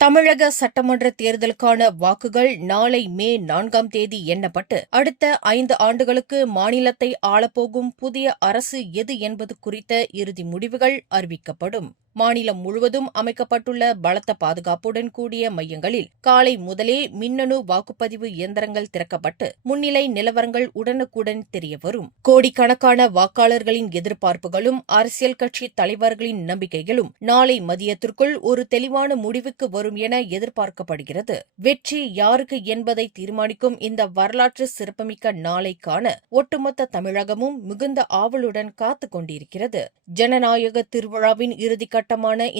தமிழக சட்டமன்ற தேர்தலுக்கான வாக்குகள் நாளை மே 4ஆம் தேதி எண்ணப்பட்டு அடுத்த 5 ஆண்டுகளுக்கு மாநிலத்தை ஆளப்போகும் புதிய அரசு எது என்பது குறித்த இறுதி முடிவுகள் அறிவிக்கப்படும். மாநிலம் முழுவதும் அமைக்கப்பட்டுள்ள பலத்த பாதுகாப்புடன் கூடிய மையங்களில் காலை முதலே மின்னணு வாக்குப்பதிவு இயந்திரங்கள் திறக்கப்பட்டு முன்னிலை நிலவரங்கள் உடனுக்குடன் தெரியவரும். கோடிக்கணக்கான வாக்காளர்களின் எதிர்பார்ப்புகளும் அரசியல் கட்சி தலைவர்களின் நம்பிக்கைகளும் நாளை மதியத்திற்குள் ஒரு தெளிவான முடிவுக்கு வரும் என எதிர்பார்க்கப்படுகிறது. வெற்றி யாருக்கு என்பதை தீர்மானிக்கும் இந்த வரலாற்று சிறப்புமிக்க நாளை காண ஒட்டுமொத்த தமிழகமும் மிகுந்த ஆவலுடன் காத்துக் கொண்டிருக்கிறது. ஜனநாயக திருவிழாவின் இறுதிக்கட்டமான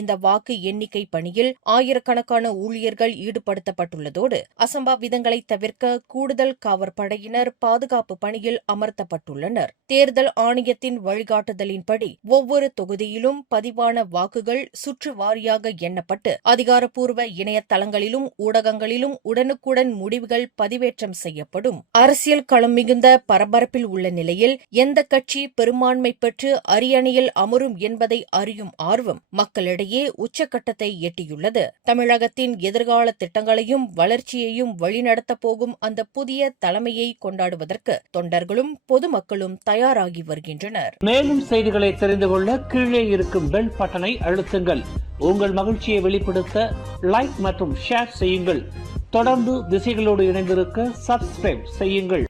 இந்த வாக்கு எண்ணிக்கை பணியில் ஆயிரக்கணக்கான ஊழியர்கள் ஈடுபடுத்தப்பட்டுள்ளதோடு அசம்பாவிதங்களை தவிர்க்க கூடுதல் காவற்படையினர் பாதுகாப்பு பணியில் அமர்த்தப்பட்டுள்ளனர். தேர்தல் ஆணையத்தின் வழிகாட்டுதலின்படி ஒவ்வொரு தொகுதியிலும் பதிவான வாக்குகள் சுற்று வாரியாக எண்ணப்பட்டு அதிகாரப்பூர்வ இணையதளங்களிலும் ஊடகங்களிலும் உடனுக்குடன் முடிவுகள் பதிவேற்றம் செய்யப்படும். அரசியல் களம் மிகுந்த பரபரப்பில் உள்ள நிலையில் எந்த கட்சி பெரும்பான்மை பெற்று அரியணையில் அமரும் என்பதை அறியும் ஆர்வம் மக்களிடையே உச்சக்கட்டத்தை எட்டியுள்ளது. தமிழகத்தின் எதிர்கால திட்டங்களையும் வளர்ச்சியையும் வழிநடத்தப் போகும் அந்த புதிய தலைமையை கொண்டாடுவதற்கு தொண்டர்களும் பொதுமக்களும் தயாராகி வருகின்றனர். மேலும் செய்திகளை தெரிந்து கொள்ள கீழே இருக்கும் பெல் பட்டனை அழுத்துங்கள். உங்கள் மகிழ்ச்சியை வெளிப்படுத்த லைக் மற்றும் ஷேர் செய்யுங்கள். தொடர்ந்து திசைகளோடு இணைந்திருக்க சப்ஸ்கிரைப் செய்யுங்கள்.